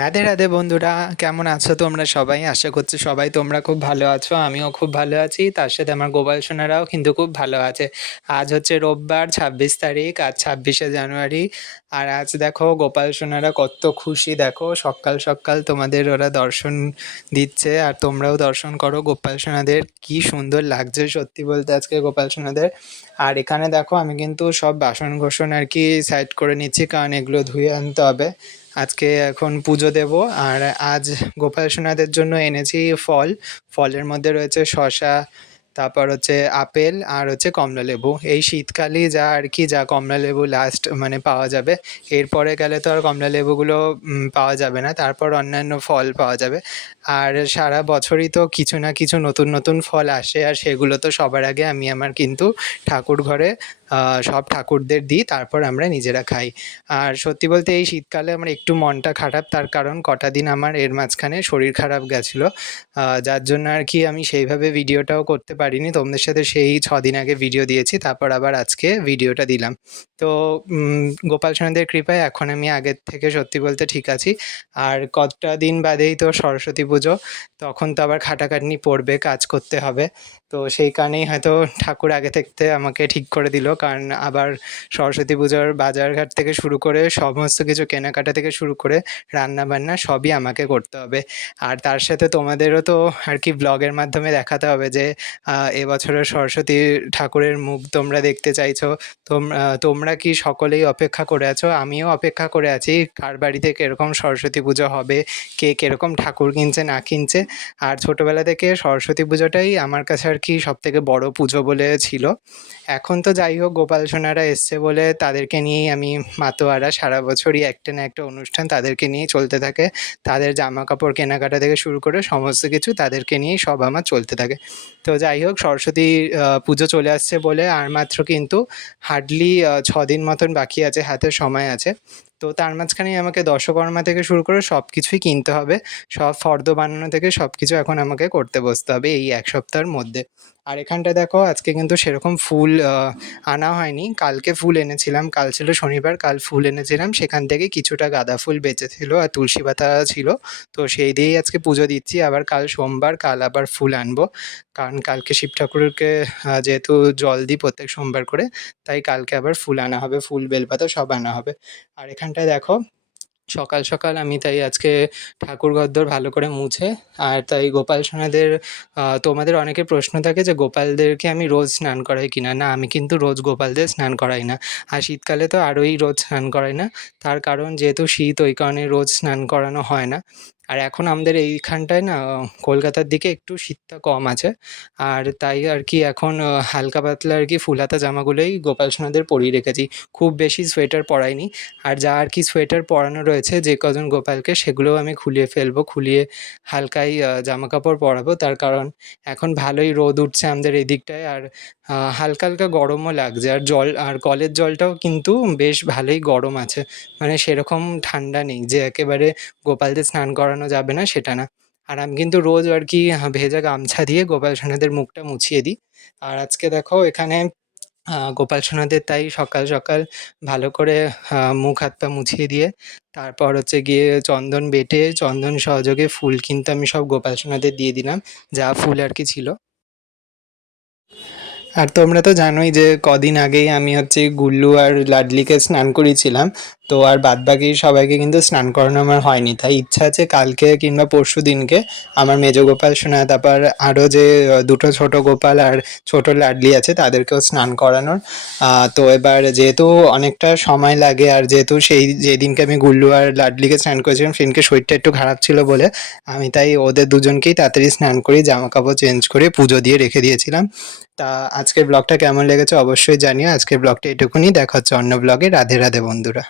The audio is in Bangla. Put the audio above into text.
রাধে রাধে বন্ধুরা, কেমন আছো তোমরা সবাই? আশা করছি সবাই তোমরা খুব ভালো আছো, আমিও খুব ভালো আছি। তার সাথে আমার গোপাল সোনারাও কিন্তু খুব ভালো আছে। আজ হচ্ছে রোববার, ছাব্বিশ তারিখ, আজ ছাব্বিশে জানুয়ারি। আর আজ দেখো, গোপাল সোনারা কত খুশি, দেখো, সকাল সকাল তোমাদের ওরা দর্শন দিচ্ছে। আর তোমরাও দর্শন করো, গোপাল সোনাদের কি সুন্দর লাগছে সত্যি বলতে আজকে গোপাল সোনাদের। আর এখানে দেখো, আমি কিন্তু সব বাসন ঘোষণ আর কি সাইড করে নিচ্ছি, কারণ এগুলো ধুয়ে আনতে হবে। আজকে এখন পুজো দেব, আর আজ গোপাল সোনাদের জন্য এনেছি ফল। ফলের মধ্যে রয়েছে শসা, তারপর হচ্ছে আপেল, আর হচ্ছে কমলা লেবু এই শীতকালেই যা আর কি যা কমলা লেবু লাস্ট মানে পাওয়া যাবে। এরপরে গেলে তো আর কমলা লেবুগুলো পাওয়া যাবে না। তারপর অন্যান্য ফল পাওয়া যাবে। আর সারা বছরই তো কিছু না কিছু নতুন নতুন ফল আসে, আর সেগুলো তো সবার আগে আমি আমার কিন্তু ঠাকুর ঘরে সব ঠাকুরদের দিই, তারপর আমরা নিজেরা খাই। আর সত্যি বলতে এই শীতকালে আমার একটু মনটা খারাপ, তার কারণ কটা দিন আমার এর মাঝখানে শরীর খারাপ গেছিল। যার জন্য আর কি আমি সেইভাবে ভিডিওটাও করতে পারিনি। তোমাদের সাথে সেই ছ দিন আগে ভিডিও দিয়েছি, তারপর আবার আজকে ভিডিওটা দিলাম। তো গোপাল সোনাদের কৃপায় এখন আমি আগের থেকে সত্যি বলতে ঠিক আছি। আর কতটা দিন বাদেই তো সরস্বতী পুজো তখন তো আবার খাটাখাটনি পড়বে, কাজ করতে হবে। তো সেই কারণেই হয়তো ঠাকুর আগে থাকতে আমাকে ঠিক করে দিল। কারণ আবার সরস্বতী পুজোর বাজারঘাট থেকে শুরু করে সমস্ত কিছু কেনাকাটা থেকে শুরু করে রান্না বান্না সবই আমাকে করতে হবে। আর তার সাথে তোমাদেরও তো আর কি ব্লগের মাধ্যমে দেখাতে হবে যে এবছরের সরস্বতী ঠাকুরের মুখ তোমরা দেখতে চাইছো। তোমরা কি সকলেই অপেক্ষা করে আছো? আমিও অপেক্ষা করে আছি। কার বাড়িতে কীরকম সরস্বতী পুজো হবে? কে কীরকম ঠাকুর কিনছে, না কিনছে? আর ছোটোবেলা থেকে সরস্বতী পুজোটাই আমার কাছে আর কি সব থেকে বড় পুজো বলে ছিল। এখন তো যাই হোক, গোপাল সোনারা এসছে বলে তাদেরকে নিয়েই আমি মাতোয়ারা সারা বছরই একটা না একটা অনুষ্ঠান তাদেরকে নিয়েই চলতে থাকে। তাদের জামা কাপড় কেনাকাটা থেকে শুরু করে সমস্ত কিছু তাদেরকে নিয়েই সব আমার চলতে থাকে। তো যাই হোক, সরস্বতী পুজো চলে আসছে বলে আর মাত্র কিন্তু হার্ডলি ছ দিন মতন বাকি আছে হাতে সময় আছে। তো তার মাঝখানেই আমাকে দশকর্মা থেকে শুরু করে সব কিছুই কিনতে হবে। সব ফর্দ বানানো থেকে সব কিছু এখন আমাকে করতে বসতে হবে এই এক সপ্তাহের মধ্যে। আর এখানটা দেখো, আজকে কিন্তু সেরকম ফুল আনা হয়নি। কালকে ফুল এনেছিলাম। কাল ছিল শনিবার, কাল ফুল এনেছিলাম। সেখান থেকে কিছুটা গাঁদা ফুল বেঁচেছিল আর তুলসী পাতা ছিল। তো সেই দিয়েই আজকে পুজো দিচ্ছি। আবার কাল সোমবার, কাল আবার ফুল আনব। কারণ কালকে শিব ঠাকুরকে যেহেতু জল দিই প্রত্যেক সোমবার করে, তাই কালকে আবার ফুল আনা হবে। ফুল, বেলপাতা সব আনা হবে। আর এখানটায় দেখো। সকাল সকাল আমি তাই আজকে ঠাকুর ঘরদোর ভালো করে মুছে, আর তাই গোপাল সোনাদের তোমাদের অনেকে প্রশ্ন থাকে যে গোপালদেরকে আমি রোজ স্নান করাই কিনা? না, আমি কিন্তু রোজ গোপালদের স্নান করাই না। আর শীতকালে তো আরোই রোজ স্নান করাই না। তার কারণ যেহেতু শীত, ওই কারণে রোজ স্নান করানো হয় না। আর এখন আমাদের এইখানটায় না, কলকাতার দিকে একটু শীতটা কম আছে। আর তাই আর কি এখন হালকা পাতলা আর কি ফুল হাতা জামাগুলোই গোপাল সোনাদের পরিয়ে রেখেছি। খুব বেশি সোয়েটার পরাইনি। আর যা আর কি সোয়েটার পরানো রয়েছে, যে কজন গোপালকে, সেগুলোও আমি খুলিয়ে ফেলব। খুলিয়ে হালকাই জামা কাপড় পরাবো। তার কারণ এখন ভালোই রোদ উঠছে আমাদের এদিকটায়। আর হালকা হালকা গরমও লাগছে। আর জল, আর কলের জলটাও কিন্তু বেশ ভালোই গরম আছে। মানে সেরকম ঠান্ডা নেই যে একেবারে গোপালদের স্নান করানো যাবে না সেটা না। আর আমি কিন্তু রোজ আর কি ভেজা গামছা দিয়ে গোপাল সোনাদের মুখটা মুছিয়ে দিই। আর আজকে দেখো এখানে গোপাল সোনাদের তাই সকাল সকাল ভালো করে মুখ, হাত, পা মুছিয়ে দিয়ে তারপর হচ্ছে গিয়ে চন্দন বেটে, চন্দন সহযোগে ফুল কিন্তু আমি সব গোপাল সোনাদের দিয়ে দিলাম, যা ফুল আর কি ছিল। আর তোমরা তো জানোই যে কদিন আগেই আমি হচ্ছে গুল্লু আর লাডলিকে স্নান করিয়েছিলাম। তো আর বাদবাকি সবাইকে কিন্তু স্নান করানো আমার হয়নি। তাই ইচ্ছা আছে কালকে কিংবা পরশু দিনকে আমার মেজ গোপাল সোনা তারপর আরও যে দুটো ছোট গোপাল আর ছোট লাডলি আছে, তাদেরকেও স্নান করানোর। তো এবার যেহেতু অনেকটা সময় লাগে, আর যেহেতু সেই যেদিনকে আমি গুল্লু আর লাডলিকে স্নান করেছিলাম, সেদিনকে শরীরটা একটু খারাপ ছিল বলে, আমি তাই ওদের দুজনকেই তাড়াতাড়ি স্নান করি জামা কাপড় চেঞ্জ করে পুজো দিয়ে রেখে দিয়েছিলাম। তা আজকের ব্লগটা কেমন লেগেছে অবশ্যই জানিও। আজকের ব্লগটা এটুকুনি। দেখা হচ্ছে অন্য ব্লগে। রাধে রাধে বন্ধুরা।